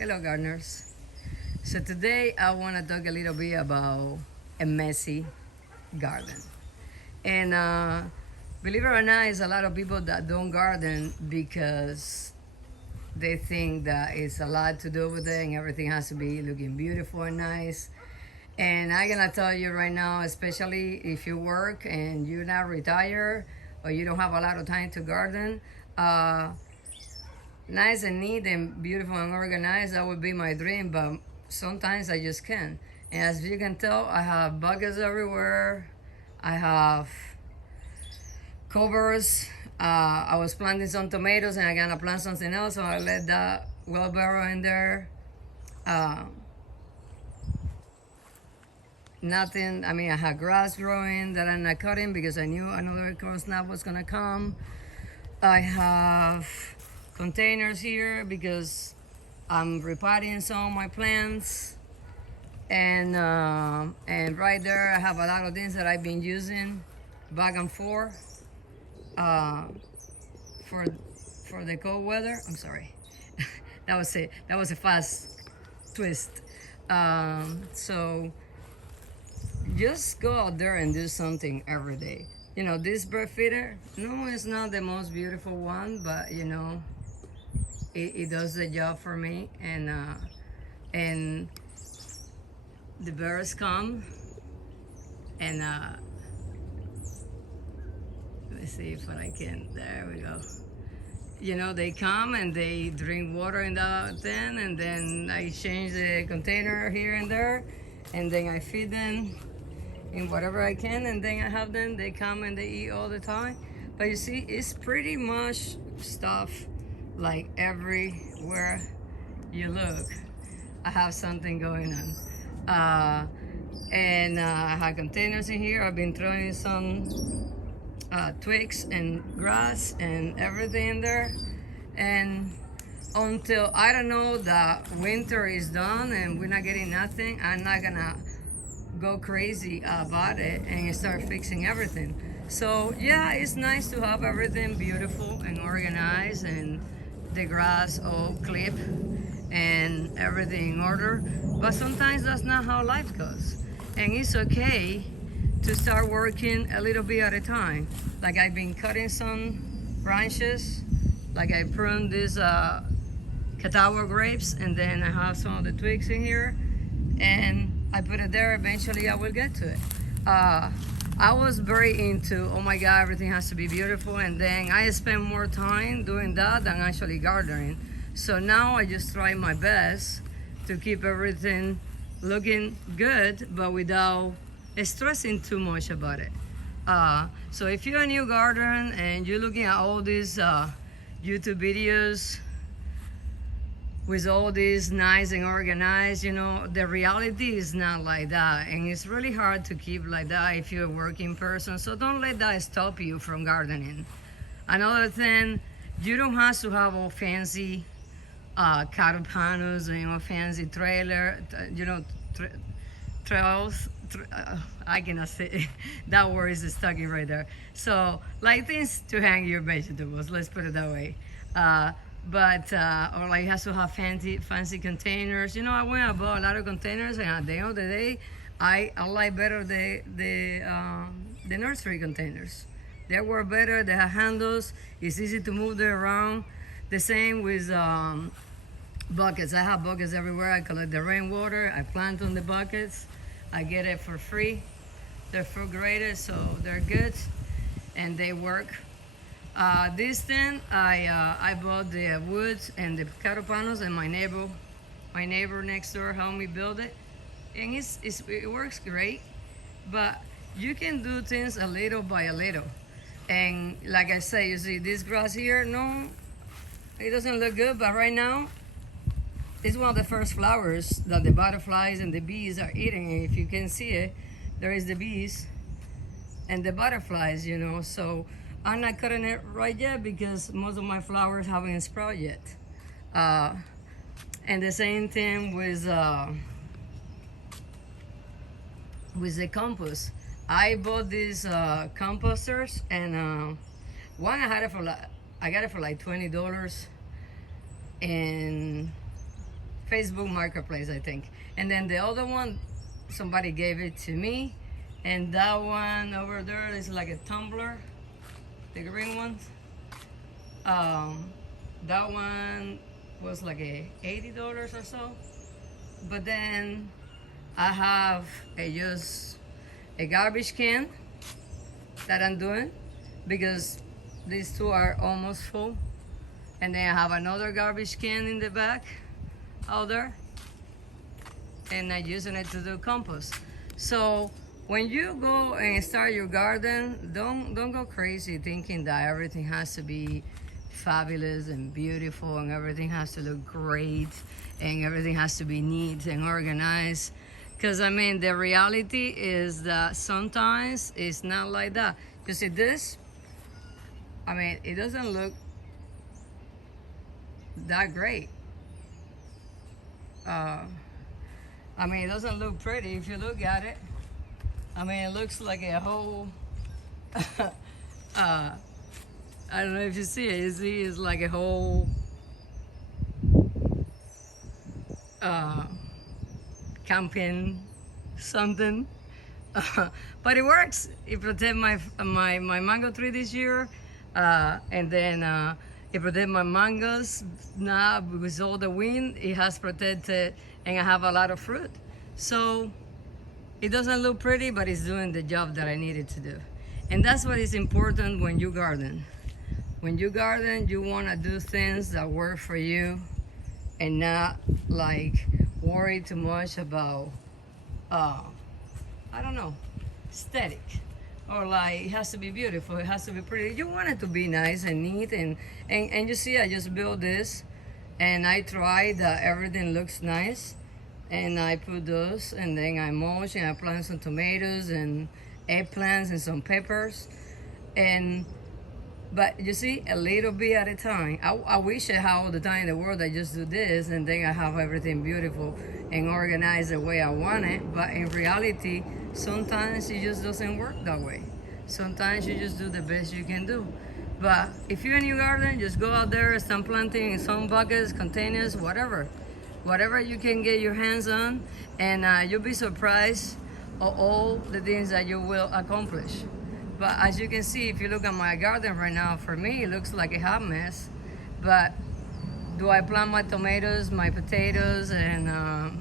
Hello, gardeners. So today I want to talk a little bit about a messy garden. And believe it or not, there's a lot of people that don't garden because they think that it's a lot to do with it and everything has to be looking beautiful and nice. And I'm gonna tell you right now, especially if you work and you're not retired or you don't have a lot of time to garden, uh, nice and neat and beautiful and organized, that would be my dream, but sometimes I just can't. And as you can tell, I have buckets everywhere. I have covers. I was planting some tomatoes and I'm gonna plant something else, so I let that wheelbarrow in there. Uh, Nothing, I mean, I had grass growing that I'm not cutting because I knew another corn snap was gonna come. I have containers here because I'm repotting some of my plants, and right there I have a lot of things that I've been using back and forth uh, for for the cold weather. I'm sorry, that was it. That was a fast twist. So just go out there and do something every day. You know, this bird feeder, no, it's not the most beautiful one, but you know, it does the job for me. And the birds come and let me see if I can. There we go. You know, they come and they drink water in that thing, and then I change the container here and there, and then I feed them in whatever I can, and then I have them. They come and they eat all the time. But you see, it's pretty much stuff like everywhere you look. I have something going on. And I have containers in here. I've been throwing some twigs and grass and everything in there. And until I don't know that winter is done and we're not getting nothing, I'm not gonna go crazy about it and start fixing everything. So yeah, it's nice to have everything beautiful and organized and the grass all clipped and everything in order. But sometimes that's not how life goes. And it's okay to start working a little bit at a time. Like I've been cutting some branches, like I pruned these Catawba grapes, and then I have some of the twigs in here, and I put it there. Eventually I will get to it. I was very into, oh my God, everything has to be beautiful, and then I spend more time doing that than actually gardening. So now I just try my best to keep everything looking good, but without stressing too much about it. So if you're a new gardener and you're looking at all these YouTube videos with all this nice and organized, you know, the reality is not like that. And it's really hard to keep like that if you're a working person. So don't let that stop you from gardening. Another thing, you don't have to have all fancy cattle panels, you know, fancy trailer, you know, trails. I cannot say that word is stuck in right there. So like things to hang your vegetables, let's put it that way. Or like it has to have fancy containers. You know, I went and bought a lot of containers, and at the end of the day, I like better the nursery containers. They work better. They have handles. It's easy to move them around. The same with buckets. I have buckets everywhere. I collect the rainwater. I plant on the buckets. I get it for free. They're food graded, so they're good, and they work. This thing, I bought the wood and the cattle panels, and my neighbor next door helped me build it, and it works great. But you can do things a little by a little, and like I say, you see this grass here, no, it doesn't look good, but right now it's one of the first flowers that the butterflies and the bees are eating. And if you can see it, there is the bees and the butterflies, you know. So I'm not cutting it right yet because most of my flowers haven't sprouted yet. And the same thing with the compost. I bought these composters, and one I got it for like $20, and Facebook Marketplace, I think. And then the other one, somebody gave it to me. And that one over there is like a tumbler, the green ones. That one was like $80 or so. But then I have just a garbage can that I'm doing because these two are almost full. And then I have another garbage can in the back out there. And I'm using it to do compost. So when you go and start your garden, don't go crazy thinking that everything has to be fabulous and beautiful and everything has to look great and everything has to be neat and organized. Because I mean, the reality is that sometimes it's not like that. You see this? I mean, it doesn't look that great. I mean, it doesn't look pretty if you look at it. I mean, it looks like a whole, I don't know if you see it. You see, it's like a whole camping something. But it works. It protected my mango tree this year. And then it protected my mangoes. Now, with all the wind, it has protected, and I have a lot of fruit. So it doesn't look pretty, but it's doing the job that I needed to do. And that's what is important when you garden. When you garden, you want to do things that work for you and not like worry too much about, I don't know, aesthetic. Or like it has to be beautiful, it has to be pretty. You want it to be nice and neat. And you see, I just built this and I tried that everything looks nice. And I put those, and then I mulch, and I plant some tomatoes and eggplants and some peppers. But you see, a little bit at a time. I wish I had all the time in the world. I just do this, and then I have everything beautiful and organized the way I want it. But in reality, sometimes it just doesn't work that way. Sometimes you just do the best you can do. But if you're in your garden, just go out there, start planting in some buckets, containers, whatever you can get your hands on, and you'll be surprised of all the things that you will accomplish. But as you can see, if you look at my garden right now, for me it looks like a hot mess. But do I plant my tomatoes, my potatoes, and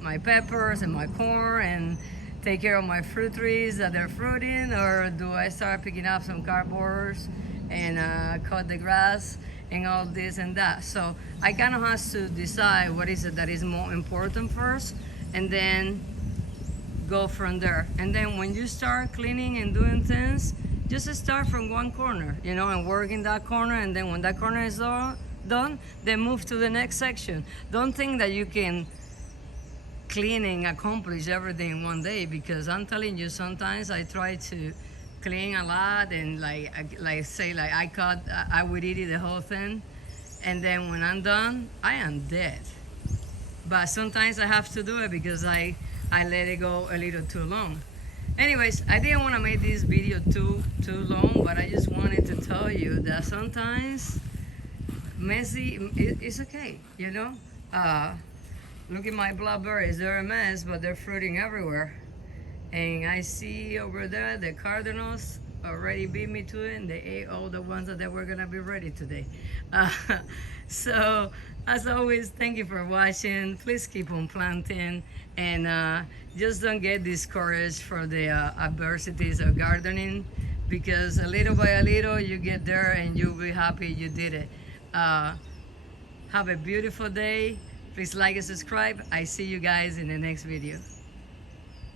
my peppers and my corn, and take care of my fruit trees that they're fruiting, or do I start picking up some cardboards and cut the grass and all this and that? So I kind of have to decide what is it that is more important first, and then go from there. And then when you start cleaning and doing things, just start from one corner, you know, and work in that corner. And then when that corner is done, then move to the next section. Don't think that you can clean and accomplish everything in one day, because I'm telling you, sometimes I try to clean a lot and like I would eat it the whole thing, and then when I'm done, I am dead. But sometimes I have to do it because I let it go a little too long. Anyways, I didn't want to make this video too long, but I just wanted to tell you that sometimes messy it's okay, you know. Look at my blackberries, they're a mess, but they're fruiting everywhere. And I see over there the cardinals already beat me to it, and they ate all the ones that they were gonna be ready today. So as always, thank you for watching. Please keep on planting, and just don't get discouraged for the adversities of gardening, because a little by a little you get there and you'll be happy you did it. Have a beautiful day. Please like and subscribe. I see you guys in the next video.